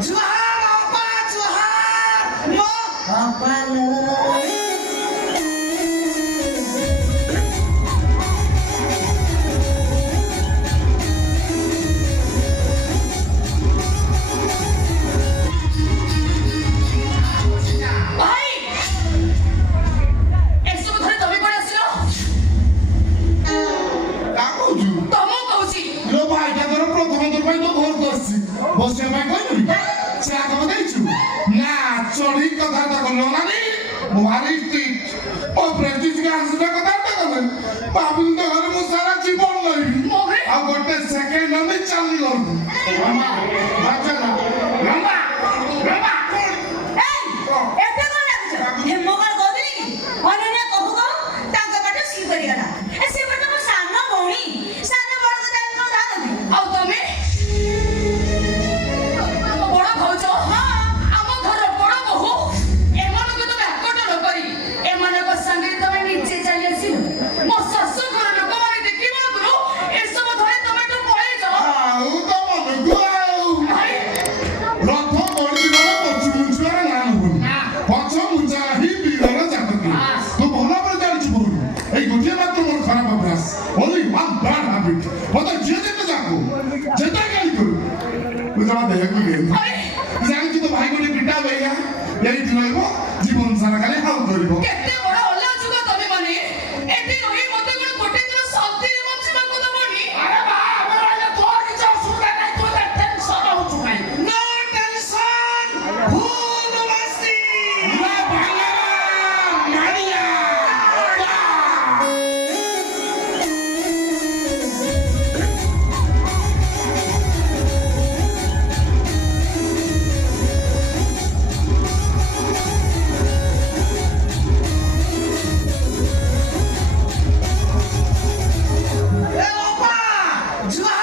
Juhar apa Juhar mo apa lo বসে ভাই কইনি সে আগে বলেছু না চড়ি কথাটা করলো না নি মোবাইল টিট ও প্রেস্টিজ গাছটা কথাটা করলেন বাবুন তো ঘরে মু সারা জীবন লইবি আর গোটে সেকেন্ড আমি চালি করব মামা বাচ্চা না মামা মামা এই এতে কোন লাগছ হে মোবাইল গদিনি কি অননে কহু কো তাଙ୍କ পাଟେ ସି କରିଗଲା ଏ ସେ ପଟେ ମୋ ସାନ ଭଉଣୀ ସାନ ବଡ଼ କଥା ମୁଁ ଜାଣିନି ଆଉ ତମେ জানিছি তো ভাই কোটি পিটা ভাইয়া এই জুলাইব জীবন সারা খালি হাউ করিব কেতে বড় অলা যুগ তবে মানে এতে রহি মতে কোন কোটে দিন শান্তি বঞ্চিବାକୁ দবনি আরে বা আমার আগে তোর কিছু অসুবিধা নাই তুই টেনশন হচ্ছু নাই নো টেনশন ফুল মাস্তি না ভাঙা মারিয়া এ ওপা জুয়া